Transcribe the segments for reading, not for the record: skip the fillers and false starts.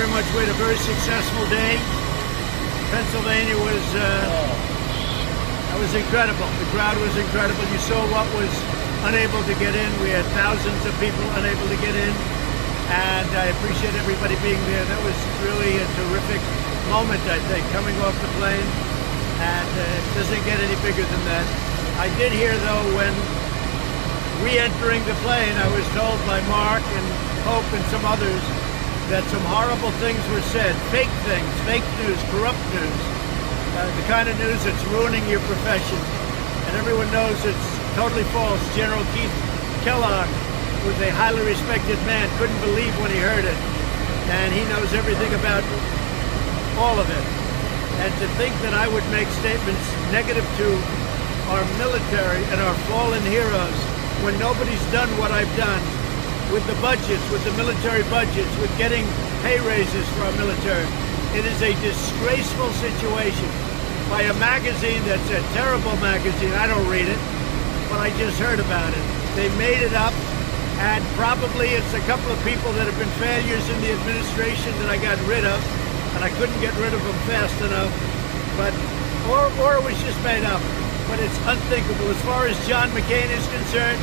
very much. We had a very successful day. Pennsylvania was incredible. The crowd was incredible. You saw what was unable to get in. We had thousands of people unable to get in, and I appreciate everybody being there. That was really a terrific moment, I think, coming off the plane, and it doesn't get any bigger than that. I did hear, though, when re-entering the plane, I was told by Mark and Hope and some others that some horrible things were said, fake things, fake news, corrupt news, the kind of news that's ruining your profession. And everyone knows it's totally false. General Keith Kellogg was a highly respected man, couldn't believe when he heard it. And he knows everything about all of it. And to think that I would make statements negative to our military and our fallen heroes when nobody's done what I've done with the budgets, with the military budgets, with getting pay raises for our military. It is a disgraceful situation by a magazine that's a terrible magazine. I don't read it, but I just heard about it. They made it up, and probably it's a couple of people that have been failures in the administration that I got rid of, and I couldn't get rid of them fast enough, but or it was just made up. But it's unthinkable. As far as John McCain is concerned,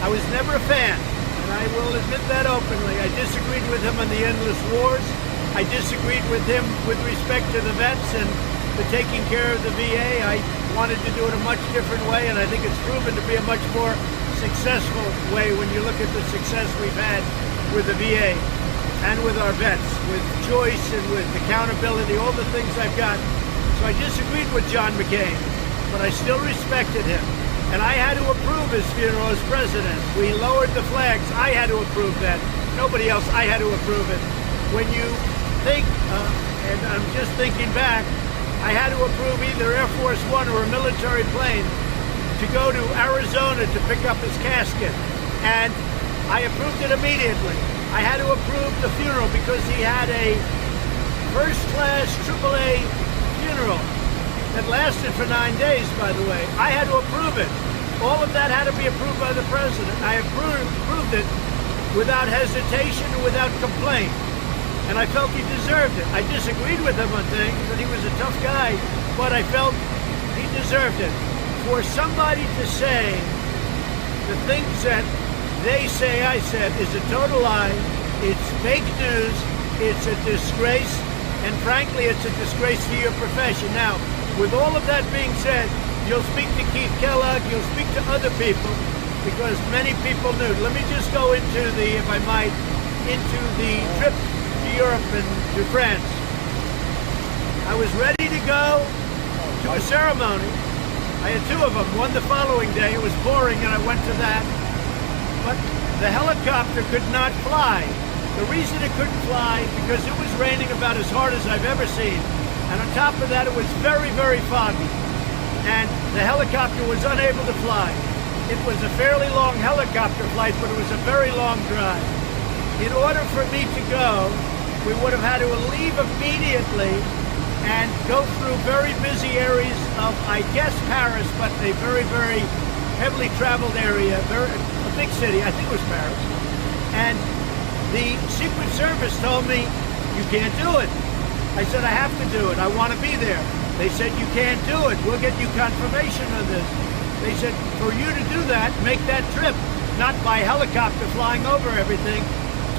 I was never a fan, and I will admit that openly. I disagreed with him on the endless wars. I disagreed with him with respect to the vets and the taking care of the VA. I wanted to do it a much different way, and I think it's proven to be a much more successful way when you look at the success we've had with the VA and with our vets, with choice and with accountability, all the things I've got. So I disagreed with John McCain, but I still respected him. And I had to approve his funeral as president. We lowered the flags. I had to approve that. Nobody else. I had to approve it. When you think, and I'm just thinking back, I had to approve either Air Force One or a military plane to go to Arizona to pick up his casket. And I approved it immediately. I had to approve the funeral because he had a first-class AAA funeral that lasted for 9 days, by the way. I had to approve it. All of that had to be approved by the president. I approved it without hesitation and without complaint. And I felt he deserved it. I disagreed with him on things, but he was a tough guy, but I felt he deserved it. For somebody to say the things that they say I said is a total lie, it's fake news, it's a disgrace, and frankly, it's a disgrace to your profession. Now, with all of that being said, you'll speak to Keith Kellogg, you'll speak to other people, because many people knew. Let me just go into the, if I might, into the trip to Europe and to France. I was ready to go to a ceremony. I had two of them, one the following day. It was boring, and I went to that. But the helicopter could not fly. The reason it couldn't fly, because it was raining about as hard as I've ever seen. And on top of that, it was very, very foggy. And the helicopter was unable to fly. It was a fairly long helicopter flight, but it was a very long drive. In order for me to go, we would have had to leave immediately and go through very busy areas of, I guess, Paris, but a very, very heavily traveled area, a big city, I think it was Paris. And the Secret Service told me, you can't do it. I said, I have to do it. I want to be there. They said, you can't do it. We'll get you confirmation of this. They said, for you to do that, make that trip, not by helicopter flying over everything.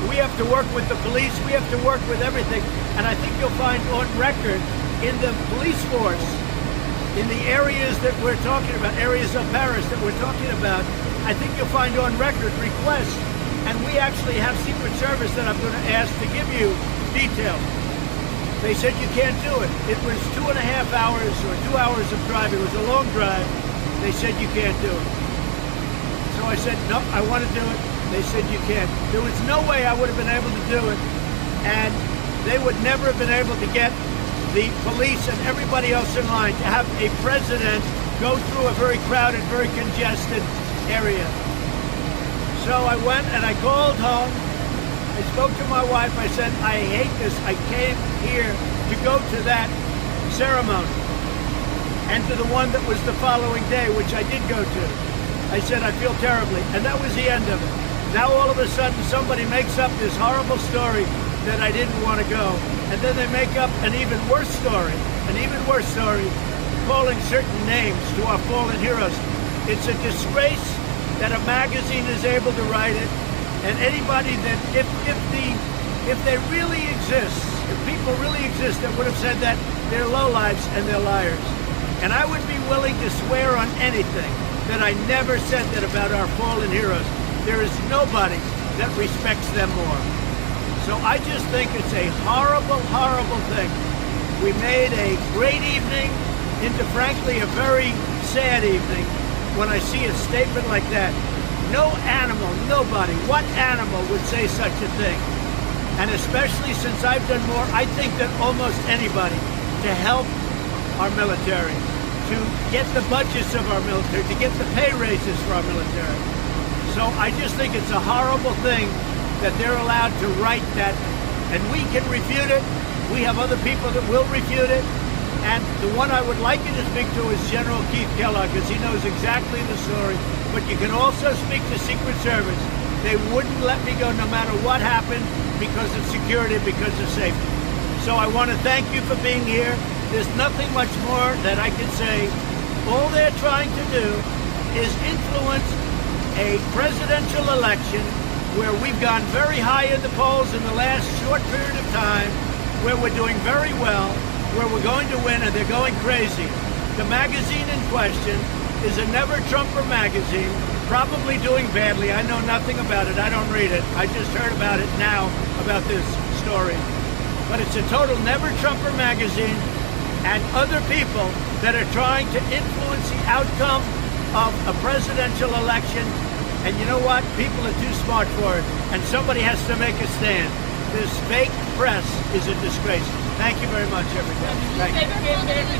We have to work with the police. We have to work with everything. And I think you'll find on record in the police force, in the areas that we're talking about, areas of Paris that we're talking about, I think you'll find on record requests. And we actually have Secret Service that I'm going to ask to give you details. They said you can't do it. It was 2.5 hours or 2 hours of driving. It was a long drive. They said you can't do it. So I said, no, I want to do it. They said you can't. There was no way I would have been able to do it. And they would never have been able to get the police and everybody else in line to have a president go through a very crowded, very congested area. So I went and I called home. I spoke to my wife. I said, I hate this. I came here to go to that ceremony and to the one that was the following day, which I did go to. I said, I feel terribly. And that was the end of it. Now all of a sudden somebody makes up this horrible story that I didn't want to go. And then they make up an even worse story, calling certain names to our fallen heroes. It's a disgrace that a magazine is able to write it, and anybody that, if they really exist, if people really exist that would have said that, they're lowlifes and they're liars. And I would be willing to swear on anything that I never said that about our fallen heroes. There is nobody that respects them more. So I just think it's a horrible, horrible thing. We made a great evening into, frankly, a very sad evening when I see a statement like that. No animal, nobody, what animal would say such a thing? And especially since I've done more, I think, than almost anybody to help our military, to get the budgets of our military, to get the pay raises for our military. So I just think it's a horrible thing that they're allowed to write that, and we can refute it. We have other people that will refute it. And the one I would like you to speak to is General Keith Kellogg, because he knows exactly the story. But you can also speak to Secret Service. They wouldn't let me go no matter what happened because of security, because of safety. So I want to thank you for being here. There's nothing much more that I can say. All they're trying to do is influence a presidential election where we've gone very high in the polls in the last short period of time, where we're doing very well, where we're going to win, and they're going crazy. The magazine in question is a Never Trumper magazine, probably doing badly. I know nothing about it. I don't read it. I just heard about it now, about this story. But it's a total Never Trumper magazine, and other people that are trying to influence the outcome of a presidential election. And you know what? People are too smart for it, and somebody has to make a stand. This fake press is a disgrace. Thank you very much, everybody. Thank you.